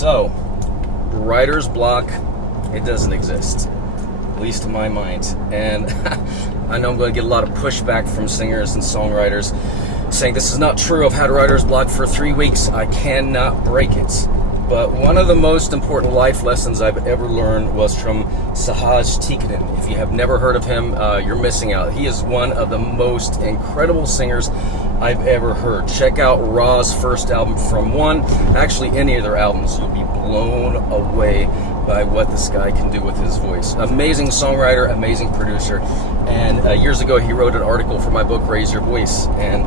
So, writer's block, it doesn't exist, at least in my mind. And I know I'm going to get a lot of pushback from singers and songwriters saying this is not true. I've had writer's block for 3 weeks. I cannot break it. But one of the most important life lessons I've ever learned was from Sahaj Tikkanen. If you have never heard of him, you're missing out. He is one of the most incredible singers I've ever heard. Check out Ra's first album, From One. Actually, any of their albums, you'll be blown away by what this guy can do with his voice. Amazing songwriter, amazing producer. And years ago, he wrote an article for my book, Raise Your Voice. And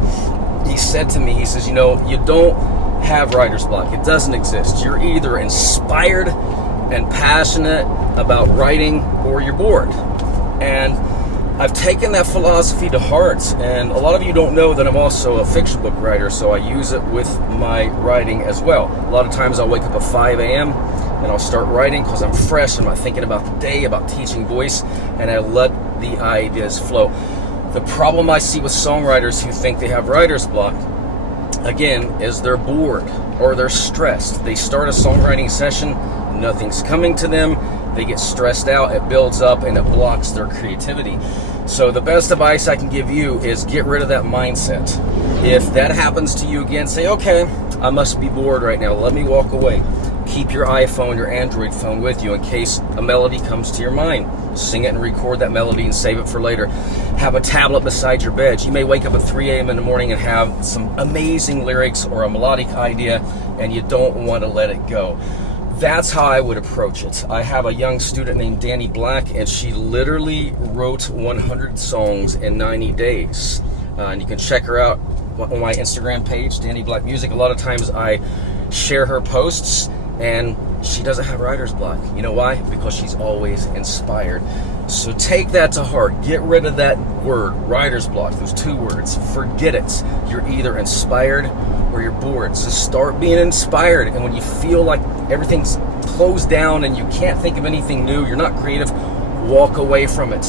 he said to me, he says, you know, you don't have writer's block. It doesn't exist. You're either inspired and passionate about writing or you're bored. And I've taken that philosophy to heart, and a lot of you don't know that I'm also a fiction book writer, so I use it with my writing as well. A lot of times I'll wake up at 5 a.m. and I'll start writing because I'm fresh, I'm not thinking about the day, about teaching voice, and I let the ideas flow. The problem I see with songwriters who think they have writer's block, again, is they're bored or they're stressed. They start a songwriting session, nothing's coming to them, they get stressed out, it builds up and it blocks their creativity. So the best advice I can give you is get rid of that mindset. If that happens to you again, say, okay, I must be bored right now, let me walk away. Keep your iPhone, your Android phone with you in case a melody comes to your mind. Sing it and record that melody and save it for later. Have a tablet beside your bed. You may wake up at 3 a.m. in the morning and have some amazing lyrics or a melodic idea, and you don't want to let it go. That's how I would approach it. I have a young student named Danny Black, and she literally wrote 100 songs in 90 days. And you can check her out on my Instagram page, Danny Black Music. A lot of times I share her posts, and she doesn't have writer's block. You know why? Because she's always inspired. So take that to heart. Get rid of that word, writer's block, those two words. Forget it. You're either inspired or you're bored. So start being inspired. And when you feel like everything's closed down and you can't think of anything new, you're not creative, walk away from it.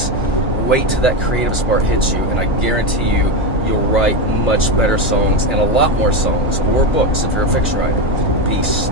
Wait till that creative spark hits you, and I guarantee you, you'll write much better songs and a lot more songs or books if you're a fiction writer. Peace.